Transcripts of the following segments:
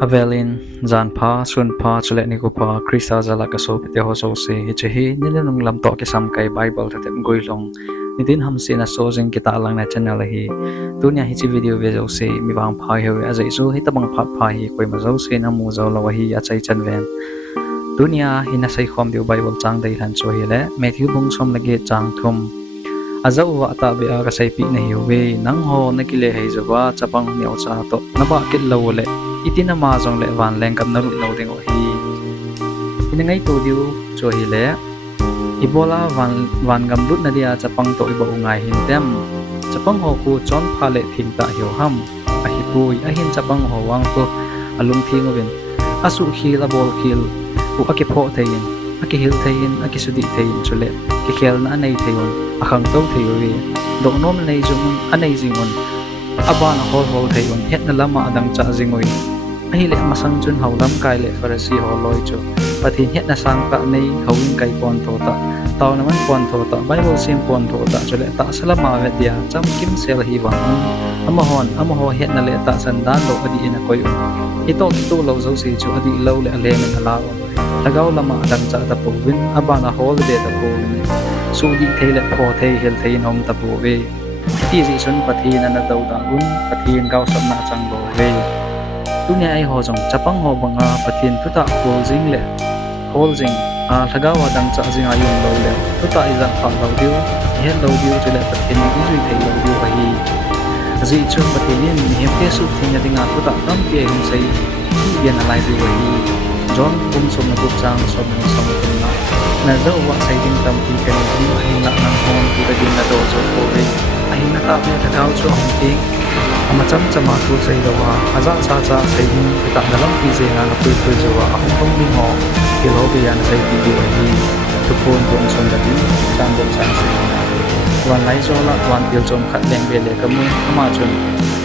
Avelin, Zanpa, Sunpa, Chuletnikupa, Krista Zalakaso, Pitehososi, Hichihi, Nilanung Lamto Kisam kay Bible Tatem Guilong, Nitin Hamsin na sosing kita lang na channel hi. Dunya hichi video video si mivang pai hewe aseijuite Hitobang phat pai koi mazo si na muzo lawahi achai chanven. Dunya hinasai khom dio Bible chang dai han cho hi le Matthew bung som lage chang thum. Azau wa ta be a kasai pi na hiwe nang ho na kile hei zawa chapang neu cha to na ba kit lo le itina ma jong le wan leng kam na ru lo ding o hi. Inangai to dio cho hi le Ibola vangam nadia chapang to ibah ngai hintem chapang ho ku chon phale thim ta uham ahipui ahin chapang ho wang ko alung thing ovin asu khil abol khil u akipho thein akihil thein akisudi thein chule ki khel na anei theon akhang to theowi dong nom nei jung anei jingon aban hol hol theon het na lama adang cha jingoi ahile masang chun haulam kai le farasi ho loi chu pathin het na sang ta nei hawin kai pon to ta tao naman pon to ta Bible sim pon to ta chule ta salama vedia cham kim sel hi vangam amaho het na le ta sandan lo adi ina koi ito kito lo zo si chu adi lo le ale men alaw tagaw lama dang cha ta povin abana holiday ta povin sudi thele pho thei hel thei nom ta pove ti ji sun pathin na dau da gun pathin gaw sam na chang lo ve dunya ai ho jong chapang ho banga pathin thuta holding le holding thagawa dang cha jinga yung lo le thuta iza pha lo dio hen lo dio chele pathin izui thei lo dio hi ji chung pathin in hem te su thing adinga thuta tam pe hum sei yan alai dio hi John bung som na gup chang som na som na zo wa sai ding tam ti kan ni hi na nang hon ti da din na do so ko ve ai na ta me thagaw chu hom ting amacham chama tu sei lo wa aza sa sa sei ni ta na lam ti se na pui pui zo wa ahungun ni ho ki lo be yan sei ti dio hi tu pon bung som da din chang bung chang sei wan lai zo la wan pil chom khat leng be le kamu ama chun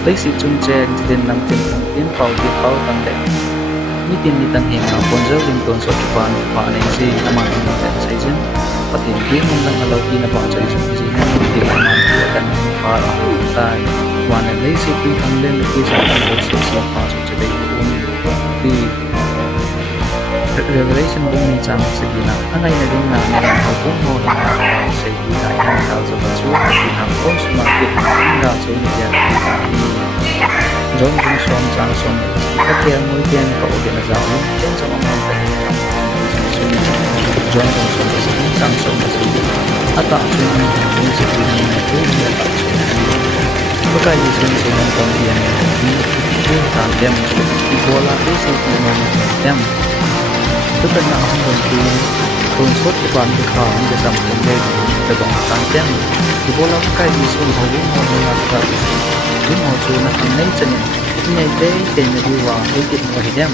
leiset chung cheng din nam tin thang tin pau ti pau tang le mitin ni tan heng na pon zo ling ton so chupan pa nei si ama ni ta sai jin pathin bi mong lang alo ki na ba chai jin ji na ti la man ti kan pa tai wan leiset ti thang le ki sa ta so so pa so che dei ti revelation bung ni chang sigina angai na ding na na ho bung ho na sei ki na yan ka so pa chu ti ham kon sma ti na so ni ya John bung som chang som ka kya moi tian ko de na zaw chen so ma ta John bung som chang som ata chu ni se ti na ko ni ta chu ka yi chen so ma kon yan ni ta dem Ibola se ti na dem tức là não không đồng tiền công suất của bạn được họ để giảm vấn đề để bằng tăng tiền thì vô lắm cái gì xuống họ cũng họ là cái những họ chú là thằng lấy chân ngày tế tiền là đi vào cái tiền của họ đem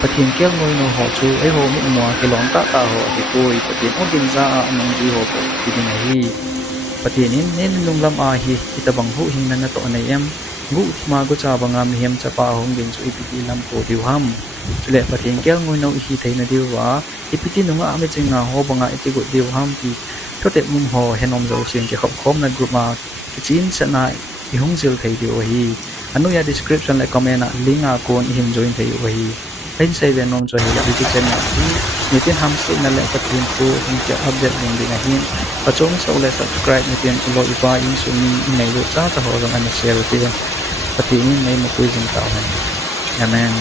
và tiền kéo ngôi nó họ chú ấy họ mỗi mùa cái lón tạ tạ họ thì tôi và tiền ổn định ra nông gì họ thì đi này và tiền nên lung lâm hi kita bằng hữu hình năng tổ này em ngũ mà có cha bằng am hiểm cha pa hong din chu ipiti lam ko uham le pathin kel ngoi no hi theina diwa ipiti nunga ame chinga ho banga itigu uham ti thote mum ho henom zo sin ke khom na group ma chin sana hijongle thei diwa hi anu ya description le comment na linga kon hin join thei wa hi pen sai ve nom cho hi la bi chen na ni tin ham sin na le pathin ko hin ke update ding ding a hin pachong so le subscribe ni tin lo ipa in su ni nei lo cha ta ho rong an share ti pati ini may mapuizing tao amen.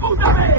Husa!